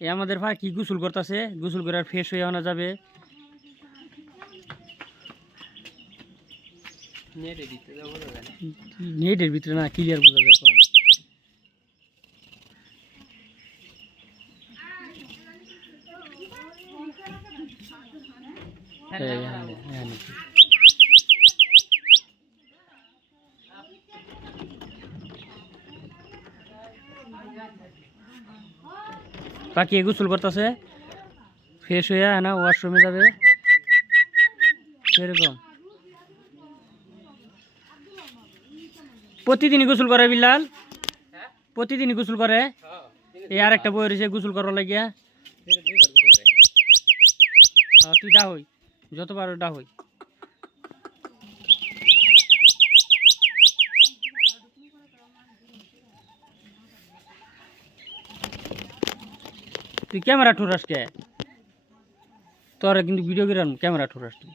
এ আমাদের পাখি গোসল করতেছে, গোসল করে ফ্রেশ হয়ে আনা যাবে। নেটের ভিতরে না, ক্লিয়ার বোঝা যায় কোন। পাখি গোসল করতেছে, ফ্রেশ হয়ে না ওয়াশরুমে যাবে এরকম। প্রতিদিনই গোসল করে বিল্লাল, প্রতিদিনই গোসল করে। এই আর একটা বই রয়েছে গোসল করার লাগিয়া। তুই ডা হই, যতবার ডা হই। তুই ক্যামেরা ঠোরাস কে? তোরা কিন্তু ভিডিও করে ক্যামেরা ঠোরাস তুই।